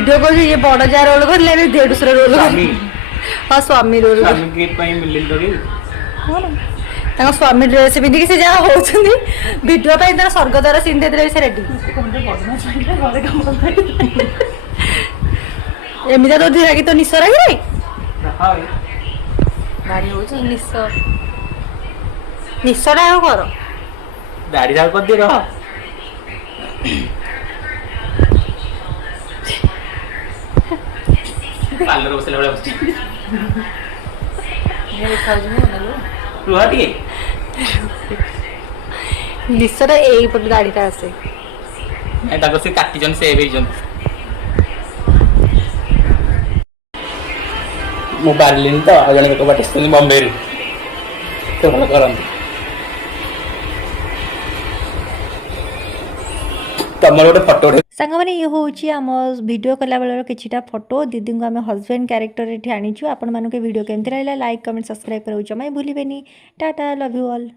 Video को ये बड़ जा रोल कर ले देढुसर रोल हाँ स्वामी रोल स्वामी के पई मिलिल दरी तांका स्वामी ड्रेस पिंधिकी से जहाँ होचंदी वीडियो पे इतना स्वर्गद्वार सीन दे दे से रेडी एमिता तो धीरा की तो निस्सर है रे हाय भारी होची निस्सर निस्सर आयो करो दाढ़ी झाड़ कर दे रहा पार्लर बसले बड़ा बसती मेरे खाऊ में ना लो रुहाटी निस्सर एई पट दाढ़ी ता आसे मैं ताको से काटी जन सेव ही जन मो बारलिन तो जने को बाटे सुनी बॉम्बे रे तो भलो करन तमर गोटे फोटो सांग मैंने ये हूँ आम भिडियो कला बेलर किछिटा फोटो दीदी को आम हजबैंड क्यारेक्टर ये आनीचु आपण मानक वीडियो केमती रहा लाइक कमेंट सब्सक्राइब करा जमा भूलिए टाटा लव यू ऑल।